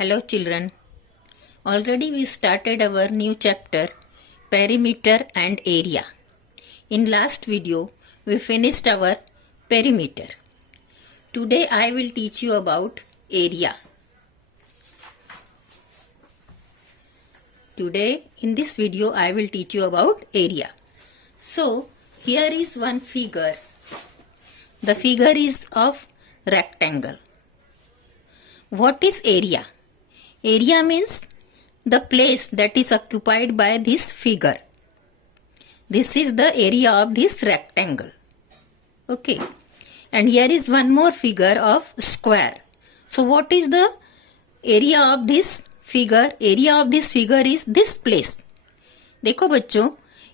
Hello children. Already we started our new chapter perimeter and area. In last video we finished our perimeter. Today I will teach you about area. Today in this video I will teach you about area. So here is one figure. The figure is of rectangle. What is area? Area means the place that is occupied by this figure. This is the area of this rectangle. Okay. And here is one more figure of square. So what is the area of this figure? Area of this figure is this place. देखो बच्चों,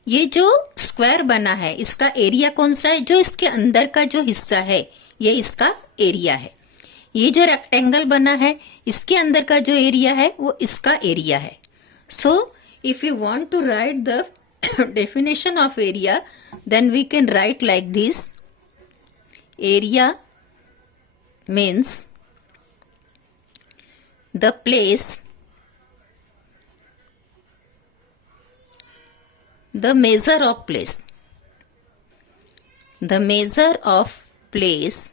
ये जो स्क्वायर बना है इसका एरिया कौन सा है? जो इसके अंदर का जो हिस्सा है ये इसका एरिया है. ये जो रेक्टेंगल बना है इसके अंदर का जो एरिया है वो इसका एरिया है. So if you want to write the definition of area then we can write like this. Area means the place, the measure of place, the measure of place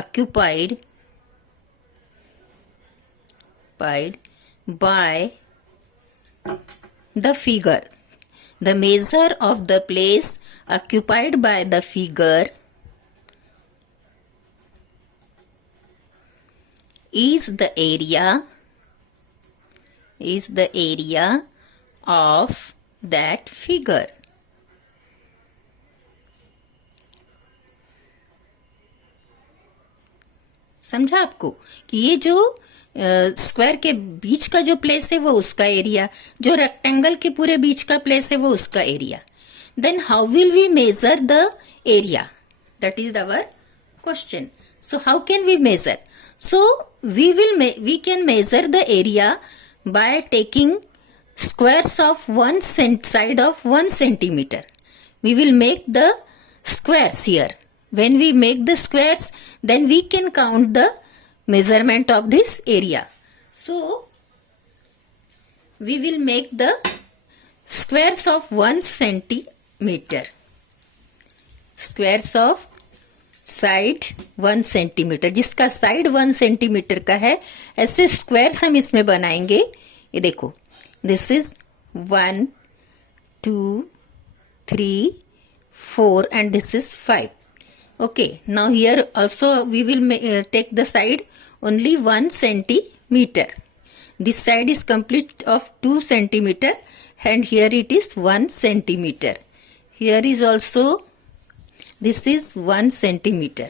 occupied by the figure. The measure of the place occupied by the figure is the area of that figure. समझा आपको कि ये जो स्क्वायर के बीच का जो प्लेस है वो उसका एरिया, जो रेक्टेंगल के पूरे बीच का प्लेस है वो उसका area. Then how will we measure the area? That is our question. So how can we measure? So we can measure the area by taking squares of one side of 1 centimeter. We will make the squares here. When we make the squares, then we can count the measurement of this area. So, we will make the squares of 1 centimeter. Squares of side 1 centimetre, जिसका side 1 centimetre का है ऐसे squares हम इसमें बनाएंगे. ये देखो, this is 1 2 3 4 and this is 5. Okay, now here also we will take the side only 1 centimetre. This side is complete of 2 centimetre and here it is 1 centimetre. Here is also this is 1 centimeter.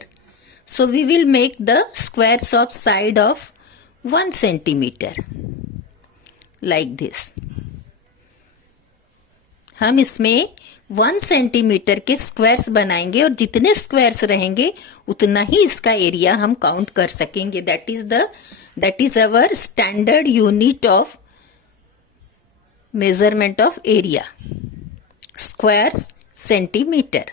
So we will make the squares of side of 1 centimeter like this. हम इसमें 1 सेंटीमीटर के स्क्वायर्स बनाएंगे और जितने स्क्वायर्स रहेंगे उतना ही इसका एरिया हम काउंट कर सकेंगे. That is our standard unit of measurement of area. Squares centimetre.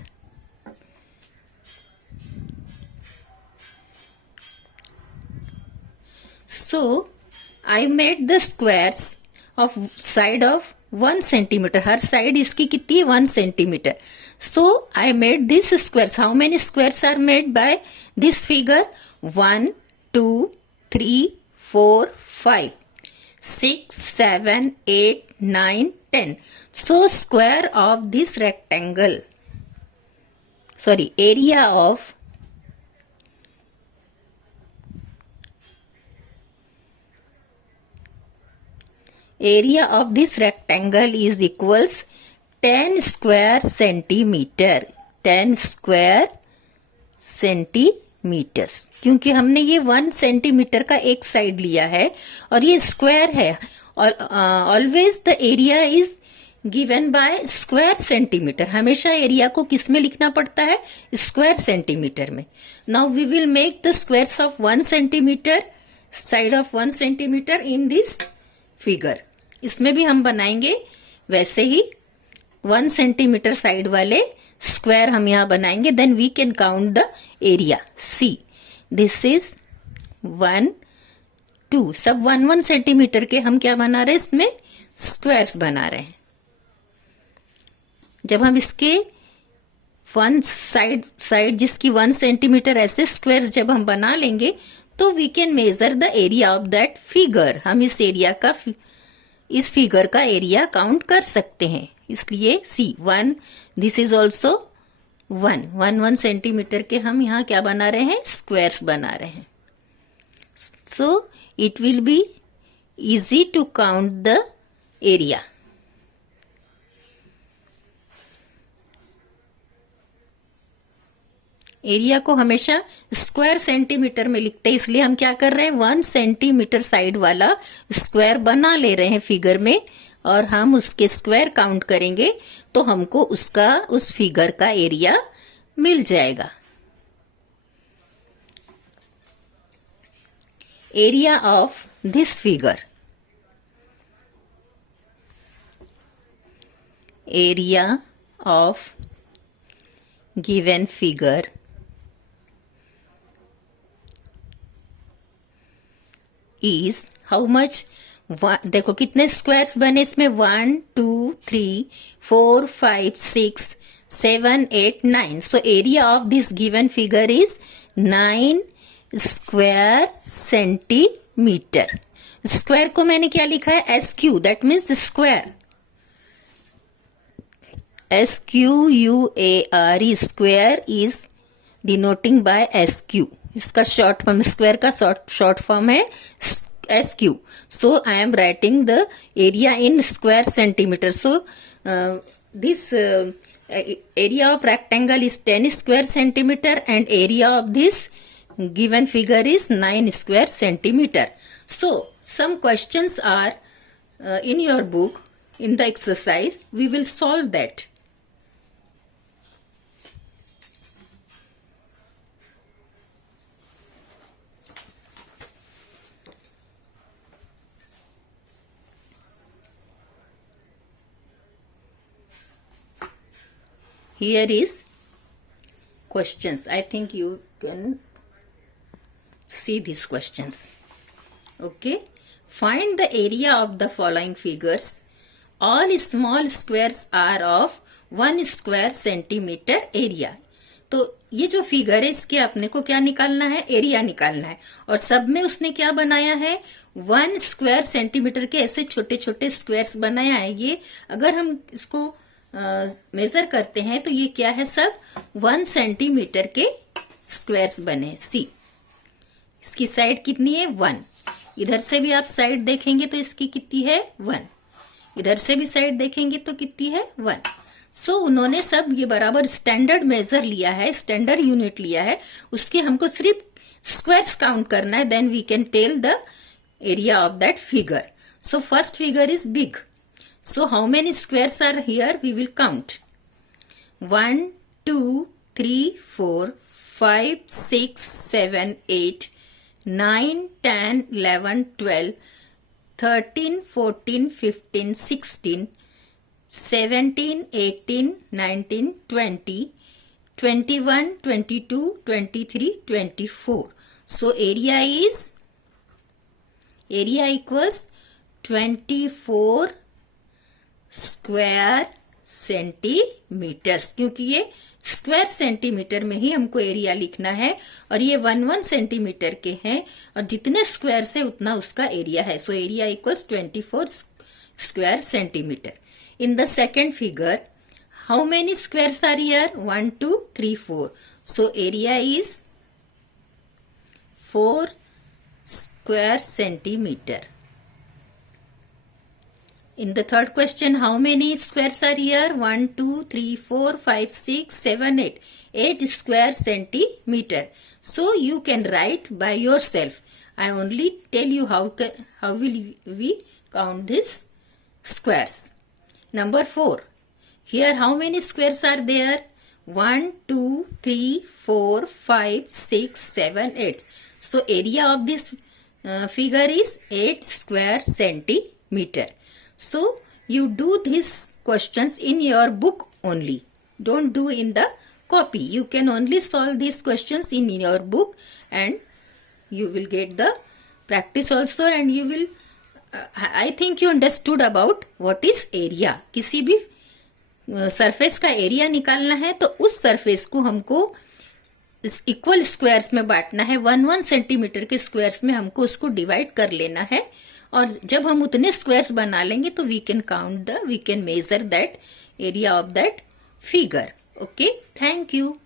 So, I made the squares of side of 1 centimeter. हर साइड इसकी कितनी है? 1 centimeter. So, I made these squares. How many squares are made by this figure? 1, 2, 3, 4, 5, 6, 7, 8, 9, 10. So, square of this rectangle. Sorry, area of this rectangle is equals 10 square centimeter. 10 square centimeters. क्योंकि हमने ये 1 centimetre का एक साइड लिया है और ये square है. Always the area is given by square centimetre. हमेशा एरिया को किस में लिखना पड़ता है? स्क्वायर सेंटीमीटर में. Now we will make the squares of 1 centimetre, side of 1 centimetre in this figure. इसमें भी हम बनाएंगे वैसे ही 1 सेंटीमीटर साइड वाले स्क्वायर हम यहां बनाएंगे. Then we can count the area. See, this is 1 2 सब 1 सेंटीमीटर के हम क्या बना रहे हैं, इसमें स्क्वायर्स बना रहे हैं। जब हम इसके वन साइड जिसकी 1 सेंटीमीटर ऐसे स्क्वायर्स जब हम बना लेंगे तो we can measure the area of that figure. हम इस फिगर का एरिया काउंट कर सकते हैं। इसलिए सी 1, दिस इज ऑल्सो 1 सेंटीमीटर के हम यहाँ क्या बना रहे हैं, स्क्वायर्स बना रहे हैं। So it will be easy to count the area. Area को हमेशा स्क्वायर सेंटीमीटर में लिखते हैं, इसलिए हम क्या कर रहे हैं, 1 सेंटीमीटर साइड वाला स्क्वायर बना ले रहे हैं फिगर में, और हम उसके स्क्वायर काउंट करेंगे तो हमको उस फिगर का एरिया मिल जाएगा। Area of this figure, area of given figure is how much. देखो कितने स्क्वायर्स बने इसमें, 1 2 3 4 5 6 7 8 9। So area of this given figure is 9 square centimetre. Square को मैंने क्या लिखा है, SQ, that means square, SQUARE, square is denoting by SQ। इसका शॉर्ट फॉर्म, स्क्वायर का शॉर्ट फॉर्म है SQ. So I am writing the area in square centimeter. So this area of rectangle is 10 square centimeter and area of this given figure is 9 square centimeter. So some questions are in your book in the exercise. We will solve that. Here is questions. I think you can see these questions. Okay. Find the area of the following figures. All small squares are of 1 square centimeter area. तो ये जो फिगर है इसके अपने को क्या निकालना है, एरिया निकालना है। और सब में उसने क्या बनाया है, 1 स्क्वायर सेंटीमीटर के ऐसे छोटे छोटे स्क्वायर्स बनाया है। ये अगर हम इसको मेजर करते हैं तो ये क्या है, सब 1 सेंटीमीटर के स्क्वायर्स बने। सी इसकी साइड कितनी है, 1। इधर से भी आप साइड देखेंगे तो इसकी कितनी है, 1। इधर से भी साइड देखेंगे तो कितनी है, 1। सो उन्होंने सब ये बराबर स्टैंडर्ड मेजर लिया है, स्टैंडर्ड यूनिट लिया है, उसके हमको सिर्फ स्क्वायर्स काउंट करना है। Then we can tell the area of that figure. So first figure is big. So how many squares are here? We will count. 1 2 3 4 5 6 7 8 9 10 11 12 13 14 15 16 17 18 19 20 21 22 23 24. So area equals 24 square centimetres, क्योंकि ये square centimetre में ही हमको एरिया लिखना है और ये 1 सेंटीमीटर के हैं और जितने स्क्वायर से उतना उसका एरिया है। So area equals 24 square centimetre. In the second figure, how many squares are here, 1 2 3 4. So area is 4 square centimetre. In the third question, how many squares are here? 1 2 3 4 5 6 7 8. 8 square centimeter. So you can write by yourself. I only tell you how will we count these squares. Number 4. Here how many squares are there? 1 2 3 4 5 6 7 8. So area of this figure is 8 square centimeter. So you do these questions in your book only. Don't do in the copy. You can only solve these questions in your book and you will get the practice also, and you will I think you understood about what is area. किसी भी सरफेस का एरिया निकालना है तो उस सरफेस को हमको equal squares में बांटना है, 1 सेंटीमीटर के स्क्वायर्स में हमको उसको डिवाइड कर लेना है, और जब हम उतने स्क्वायर्स बना लेंगे तो we can measure that area of that figure. Okay, thank you.